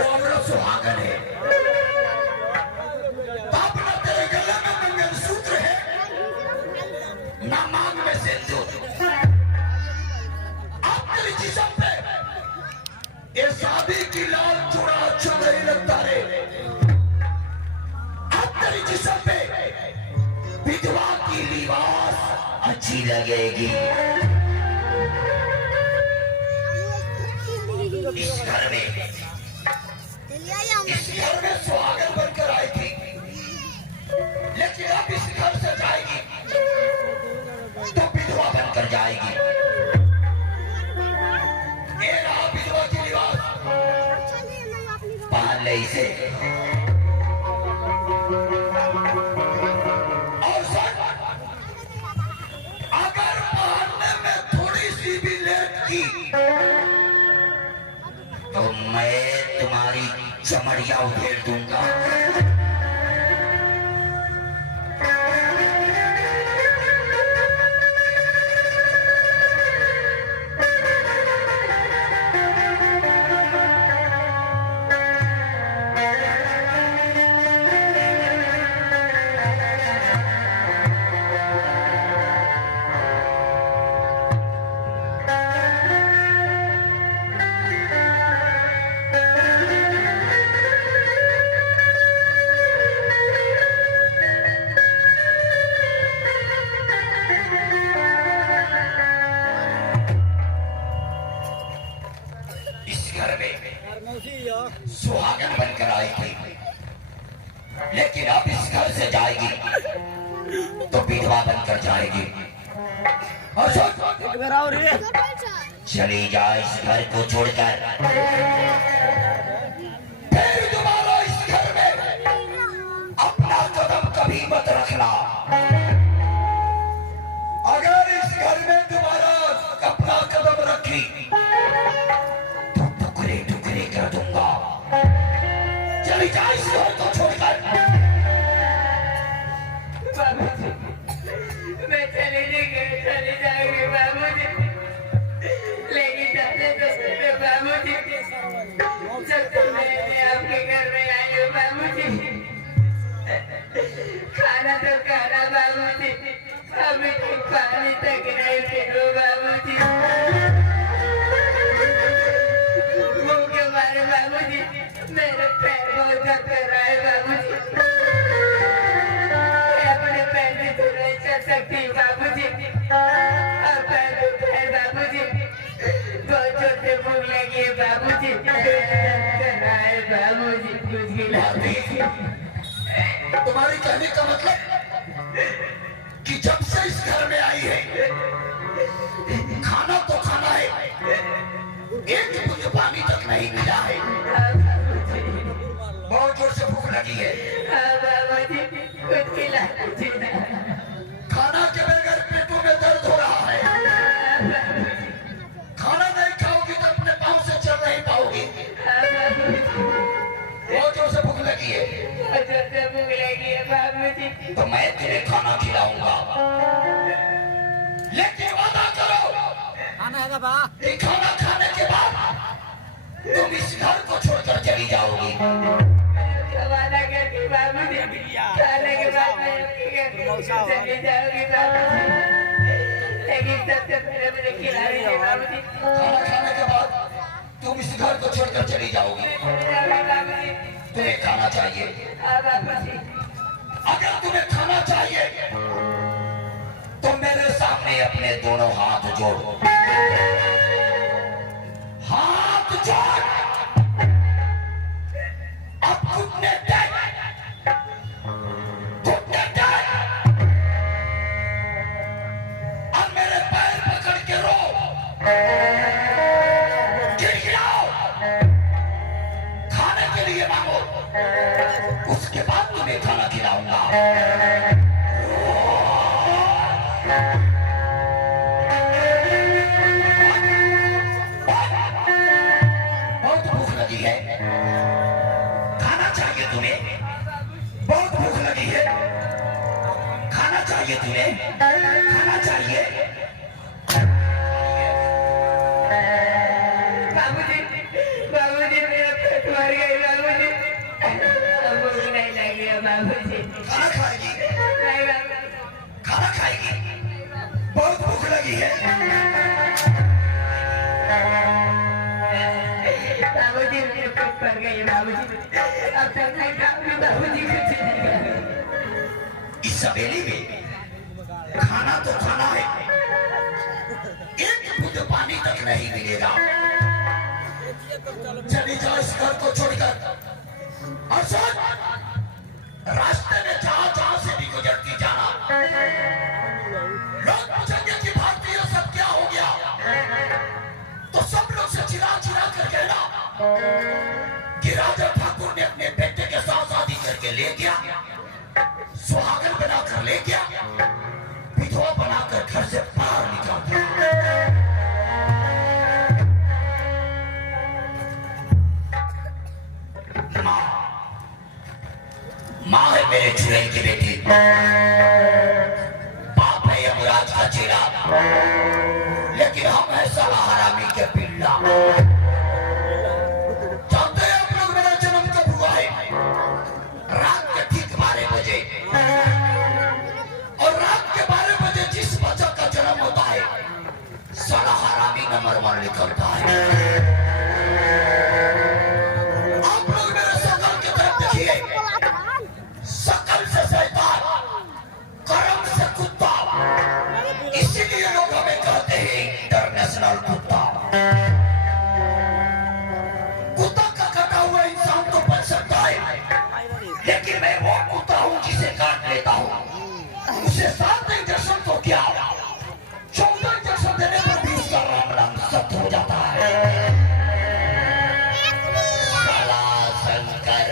अमृत सुहागन है। बाप ना तेरे गले में मंगलसूत्र है, ना मांग में सिंदूर। अब तेरी जिस्म पे ये शादी की लाल चूड़ा अच्छा नहीं लगता रे। अब तेरी जिस्म पे विधवा की लिबास अच्छी लगेगी। इस घर में सुहागन बनकर आई थी, लेकिन अब इस घर से जाएगी तो विधवा बनकर जाएगी। ये रहा विधवा की लिबास, पहन ले इसे। और सर, अगर पहनने में थोड़ी सी भी लेट की तो मैं तुम्हारी चमड़िया उधेड़ दूंगा। सुहागन बनकर आई थी, लेकिन अब इस घर से जाएगी तो विधवा बनकर जाएगी। चली जा इस घर को छोड़कर, फिर दोबारा इस घर में अपना कदम कभी मत रखना। अगर इस घर में दोबारा अपना कदम रखी तो टुकड़े टुकड़े कर दूंगा। चली जा इस घर को छोड़कर। बाबूजी, मैं चली जाऊंगी बाबूजी, लेकिन जाने तो मेरे बाबूजी, जब तक मैं आपके घर में आई हूँ बाबूजी, खाना तो खाना बाबूजी, अभी तक पानी तक नहीं पीलू बाबूजी। भूख के मारे बाबूजी मेरे पैर बहुत दर्द कर रहा है बाबूजी। मैं अपने पैर से तो नहीं चल सकती बाबूजी। अब पैर दुख है बाबूजी, बहुत जोर से भूख लगी है बाबूजी। दर्द कर रहा है बाबूजी, कुछ खिला दीजिए। तुम्हारी कहने का मतलब कि जब से इस घर में आई है खाना तो खाना है, एक मुझे पानी तक नहीं मिला है। बहुत जोर से भूख लगी है। बाबूजी कुछ खिला दीजिए। खाना के बगैर पेटों में दर्द हो रहा है। खाना नहीं खाओगी तो अपने पाँव से चल नहीं पाओगी। बहुत जोर से भूख लगी है। भूख लगी है बाबूजी। तो मैं तुम्हें खाना खिलाऊंगा, लेकिन वादा करो खाना है बा। कि खाना खाने के बाद तुम इस घर को छोड़कर चली जाओगी। वादा करके बाबूजी, खाने के बाद मैं आपके घर चली जाऊंगी बाबूजी, लेकिन सबसे पहले मुझे खिला दीजिए बाबूजी। खाना खाने के बाद तुम इस घर को छोड़कर चली जाओगी। बाबूजी तुम्हें खाना चाहिए। बाबूजी, अगर तुम्हें खाना चाहिए तो मेरे सामने अपने दोनों हाथ जोड़ो। हाथ जोड़, अब घुटने टेक, घुटने टेक, अब मेरे पैर पकड़ के रो, गिड़गिड़ाओ, खाने के लिए मांगो, उसके बाद तुम्हें खाना खिलाऊंगा। बहुत भूख लगी है, खाना चाहिए तुम्हें। बहुत भूख लगी है, खाना चाहिए तुम्हें, खाना चाहिए। बाबूजी, बाबूजी मेरा पेट मर गया बाबूजी। खाना खाएगी? नहीं बाबू। खाना खाएगी? बहुत भूख लगी है। बाबूजी मेरे पेट भर गई बाबूजी, अब तक नहीं खाऊंगी बाबूजी, कुछ नहीं खाऊंगी। इस सवेली में खाना तो खाना है, एक बूंद पानी तक नहीं मिलेगा। चली जाओ इस घर को छोड़कर और सुन, रास्ते में जहां जहां से भी गुजरती जाना, लोग पूछेंगे कि भारतीय सब क्या हो गया, तो सब लोग से चिल्ला चिल्ला कर कहना कि राजा ठाकुर ने अपने बेटे के साथ शादी करके ले गया, सुहागन बनाकर ले गया, विधवा बनाकर घर से बाहर निकाल दिया। माँ है मेरे चुड़ैल की बेटी, बाप है यमराज का चेला, लेकिन हम है साला हरामी के पिल्ला। जानते हैं आप लोग मेरा जन्म कब हुआ है? रात के ठीक 12 बजे, और रात के 12 बजे जिस बच्चा का जन्म होता है, साला हरामी नंबर 1 निकलता है। आप लोग मेरे शकल की तरफ देखिए, शकल से शैतान, कर्म से कुत्ता, इसीलिए लोग हमें कहते हैं इंटरनेशनल कुत्ता। कुत्ता का कटा हुआ इंसान तो बच सकता है, लेकिन मैं वो कुत्ता हूं जिसे काट लेता हूं। उसे 7 इंजेक्शन तो क्या, 14 इंजेक्शन देने पर भी उसका राम नाम सत्य हो जाता है। साला शंकर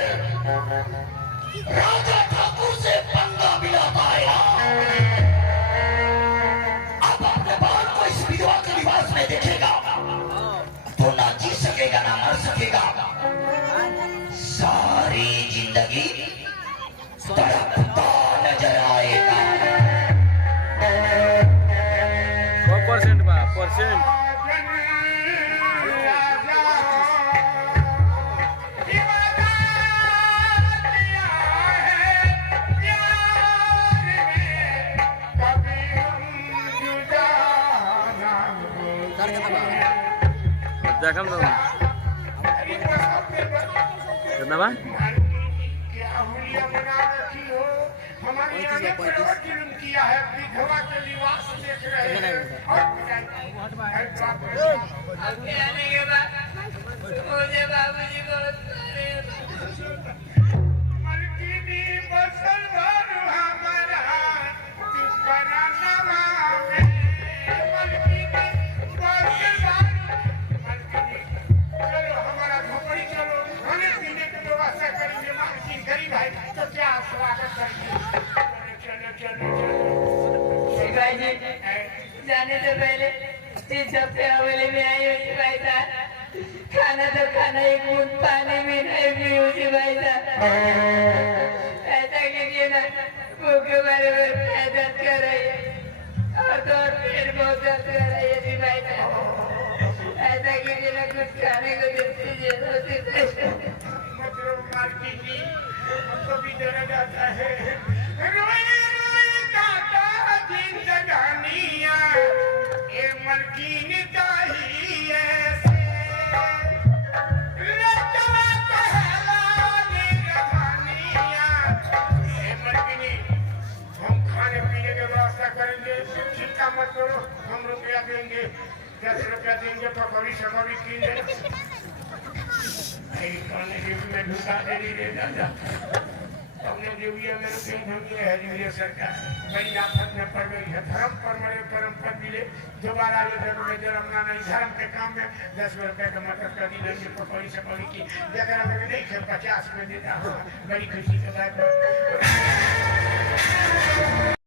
राजा ठाकुर से पंगा मिलाता है। अब अपने बाल को इस विधवा के लिबास में देखेगा तो ना जी सकेगा ना मर सकेगा, सारी जिंदगी तड़पता नजर आएगा। 100% बा, परसेंट। देखम तो कितना बा? क्या हुलिया बना रखी हो, हमारे यहाँ ने बड़ा जुल्म किया है, विधवा के लिबास देख रहे हैं। आपके आने के बाद मुझे बाबूजी बहुत सारे मलकिनी बसल भर हमारा चुपना नवा में, मलकिनी बसल भर, मलकिनी चलो हमारा झोपड़ी चलो, खाने पीने की व्यवस्था करेंगे, मालकिन गरीब है तो क्या स्वागत करेंगे। चलो चलो चलो भाई जी, जाने से पहले 3 हफ्ते हवेली में आई हुई भाई साहब, खाना तो खाना, एक बूंद पानी भी नहीं पी हुई भाई साहब। ऐसा कीजिए ना, भूख के बारे में पैर दर्द कर रही है और तो और पेट बहुत दर्द कर रही है जी भाई साहब। ऐसा कीजिए ना, कुछ खाने को दे दीजिए। मतलब मालकिन जी हमको भी डरा जाता है, रोए रोए काटा जिंदगानिया, ये मलकिन चाहिए से लचवा कहला जिंदगानिया। ये मलकिनी हम खाने पीने की व्यवस्था करेंगे, चिंता मत करो, हम रुपया देंगे, 10 रुपया देंगे, पकौड़ी शकौड़ी कीजिए। खाने के में ढुका दे रे दादा, हमने जो ये मेरे क्यों ढूंढे है ये सरकार बड़ी आफत में पड़ गई है। धर्म पर मरे परम पर मिले, दोबारा ये धर्म में जन्म ना नहीं, धर्म के काम में 10 रुपए का मदद कर दी नहीं, पकौड़ी शकौड़ी की जगह नहीं थे 50 में देता हूँ, बड़ी खुशी के बात।